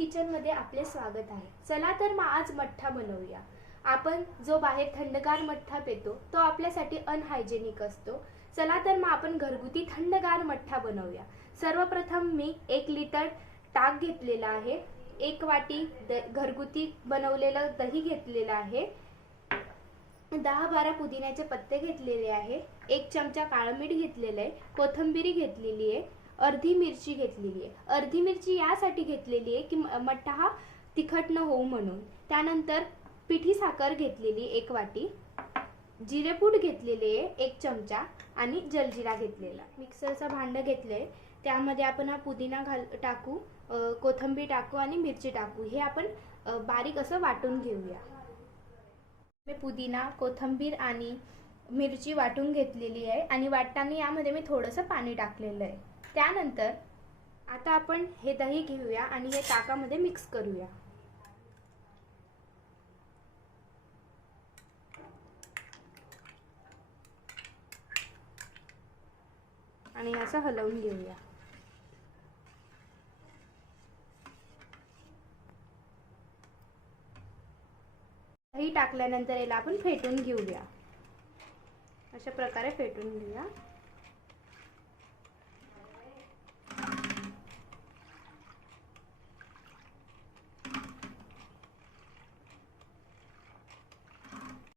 किचनमध्ये आपले स्वागत आहे। चला तर मग आज मठ्ठा बनवूया। आपण जो बाहेर थंडगार मठ्ठा पितो तो आपल्यासाठी अनहायजेनिक असतो। चला तर मग आपण घरगुती थंडगार मठ्ठा बनवूया। सर्वप्रथम मी 1 लिटर ताक घेतलेला आहे, 1 वाटी घरगुती बनवलेलं दही घेतलेलं आहे, 10-12 पुदिन्याचे पत्ते घेतलेले आहे, 1 चमचा काळं मीठ घेतलेलं आहे, कोथिंबीर घेतलेली आहे, अर्धी मिरची घेतलेली आहे। अर्धी मिरची यासाठी घेतलेली आहे की मठ्ठा हा तिखट न होऊ म्हणून। त्यानंतर पिठी साखर घेतलेली 1 वाटी, जिरेपूड घेतलेले 1 चमचा आणि जलजीरा घेतलेला। मिक्सरचा भांड घेतले, त्यामध्ये आपण हा पुदिना टाकू, कोथिंबीर टाकू आणि मिरची टाकू। हे आपण बारीक असं वाटून घेऊया। मी पुदिना, कोथिंबीर आणि मिरची वाटून घेतलेली आहे आणि वाटताना यामध्ये मी थोडंसं पाणी टाकलेलं आहे। त्यानंतर आता आपण हे दही घेऊया आणि हे ताकामध्ये मिक्स करूया आणि असं हलवून घेऊया। दही टाकल्यानंतर याला आपण फेटून घेऊया। अशा प्रकारे फेटून घेऊया।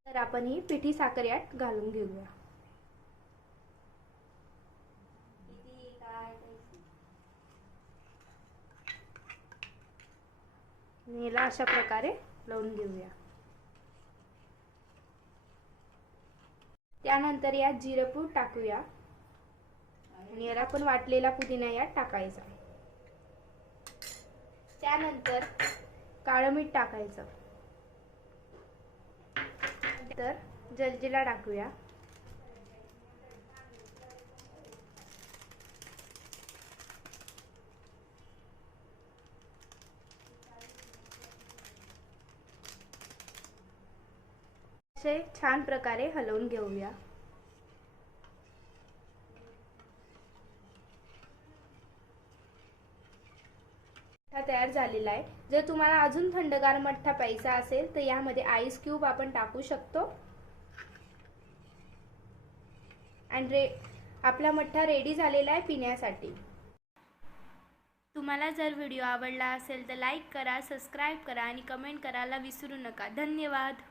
तर आपण ही पिठी साखर यात घालून घेऊया। याला अशा प्रकारे लावून घेऊया। त्यानंतर यात जिरेपूड टाकूया आणि याला पण वाटलेला पुदिना यात टाकायचा। त्यानंतर काळं मीठ टाकायचं, तर जलजीरा टाकूया, असे छान प्रकारे हलवून घेऊया। तयार झालेला आहे। जर तुम्हाला अजून थंडगार मठ्ठा प्यायचा असेल तर यामध्ये आईस क्यूब आपण टाकू शकतो आणि आपला मठ्ठा रेडी झालेला आहे पिण्यासाठी। तुम्हाला जर व्हिडिओ आवडला असेल तर लाईक करा, सबस्क्राइब करा आणि कमेंट करायला विसरू नका। धन्यवाद।